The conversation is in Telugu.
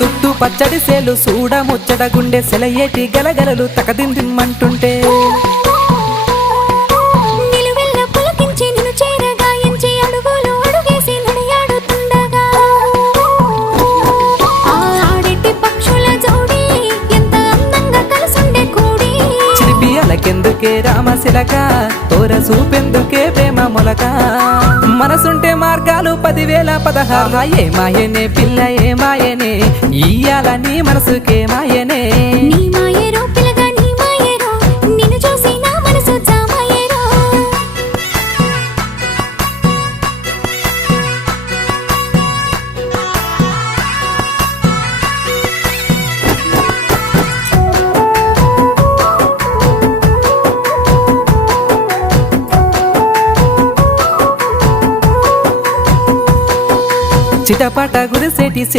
చుట్టూ పచ్చడి సేలు చూడ ముచ్చట గుండె సెలయేటి గలగలలు తకదిందిమ్మంటుంటే నిలువెల్ల పులకించి నిన్ను చేరగాయించి అడుగులు అడుగేసి నడియాడుతుండగా ఆడెట్టి పక్షుల జోడి ఎంత అందంగా కలుసుండే కూడి చిలిపి అలకెందుకే రామశిలక తోర చూపెందుకే ప్రేమ మొలక మనసుంటే మార్గాలు 10,016 ఏ మాయనే పిల్ల ఏ మాయనే ఇయ్యాల నీ మనసుకే మాయనే నీ మాయేరో పిల్లగా నీ మాయేరో నిన్ను చూసి నా మనసు జామాయేరో చిటపట గురిసేటి